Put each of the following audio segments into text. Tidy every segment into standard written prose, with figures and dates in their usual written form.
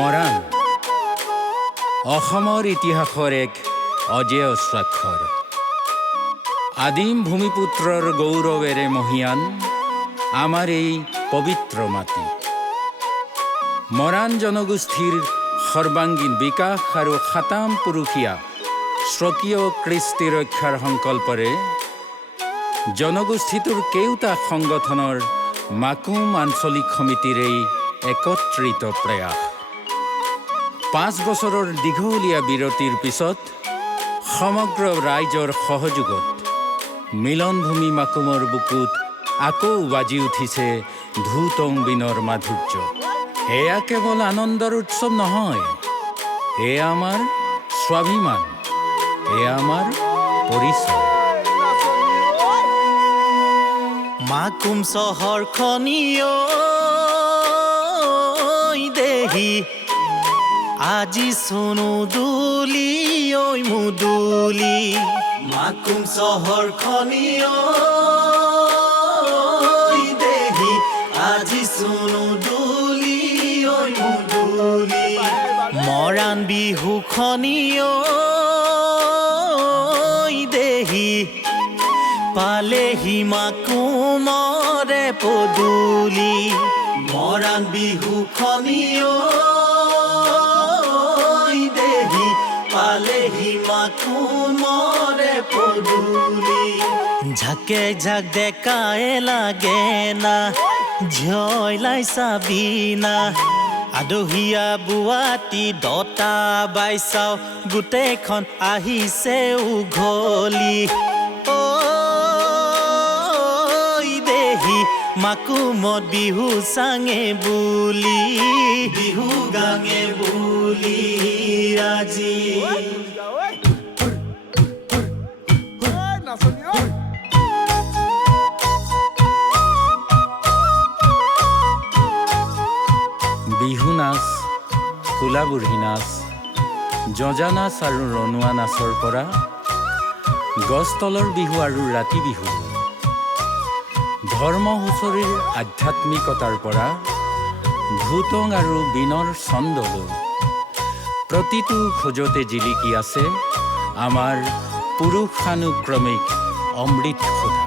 মৰাণ অসমৰ ইতিহাসৰ এক অজেয় স্বাক্ষৰ। আদিম ভূমিপুত্ৰৰ গৌৰৱেৰে মহিয়ান আমাৰ এই পবিত্ৰ মাটি। মৰাণ জনগোষ্ঠীৰ সৰ্বাংগীন বিকাশ আৰু সাতাম পুৰুষীয়া স্বকীয় কৃষ্টি ৰক্ষাৰ সংকল্পৰে জনগোষ্ঠীটোৰ কেওটা সংগঠনৰ মাকুম আঞ্চলিক সমিতিৰ এই একত্ৰিত প্ৰয়াস। 5 বছৰৰ দীঘলীয়া বিৰতিৰ পিছত সমগ্ৰ ৰাইজৰ সহযোগত মিলনভূমি মাকুমৰ বুকুত আকৌ বাজি উঠিছে ধুতং বিনৰ মাধুৰ্য। এয়া কেৱল আনন্দৰ উৎসৱ নহয়, এয়া আমাৰ স্বাভিমান, এয়া আমাৰ পৰিচয়। মাকুম চহৰখনিও দেহি আজি সোনো দুলি ঐ মুদুলি। মাকুম চহৰখনিও দেহি আজি সোনো দুলি ঐ মুদুলি। মৰাণ বিহুখনিও দেহি পালেহি মাকুমৰে পদূলি। মৰাণ বিহুখনিও দেহি পালেহি মাকুমৰে পদূলি। ঝাকে ঝাক ডেকাই লাগে না ঝয়লাই চাবিনা। আদহীয়া বুৱাটি দতা বাইচাও গোটেইখন আহিছে উঘলি। মাকুমত বিহু চাঙে বুলি বিহু গাঙে বুলি আজি। বিহু নাচ, কোলাবুঢ়ী নাচ, জজা নাচ আৰু ৰণুৱা নাচৰ পৰা গছতলৰ বিহু আৰু ৰাতি বিহু, ধৰ্ম হুঁচৰিৰ আধ্যাত্মিকতাৰ পৰা ধুতং আৰু বিনৰ ছন্দলৈ প্ৰতিটো খোজতে জিলিকি আছে আমাৰ পুৰুষানুক্ৰমিক অমৃত সুধা।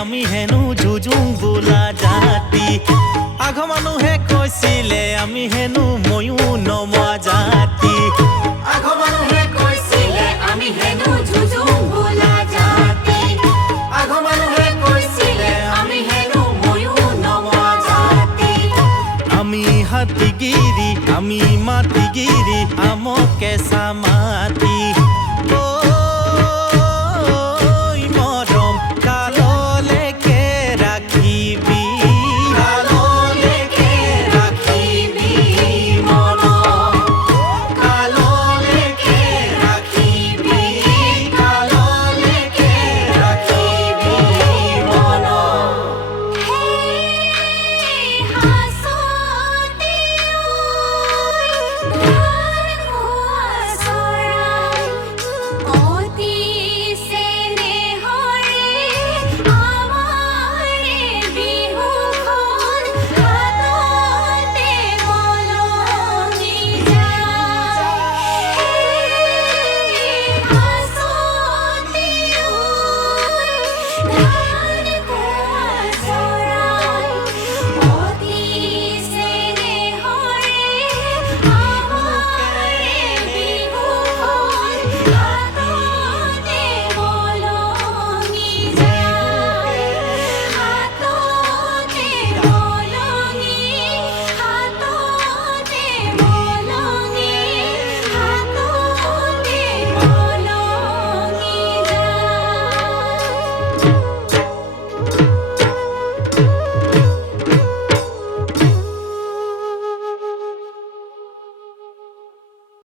আমি হেনো যুঁজুং বোলা জাতি। আঘ মানুহে কৈছিলে আমি হেনো ময়ো নমোৱা জাতি। আঘ মানুহে কৈছিলে আমি হেনো যুঁজুং বোলা জাতি। আঘ মানুহে কৈছিলে আমি হেনো ময়ো নমোৱা জাতি। আমি হাতীগিৰি, আমি মাটিগিৰি, আমকে চামাতি। Soy লা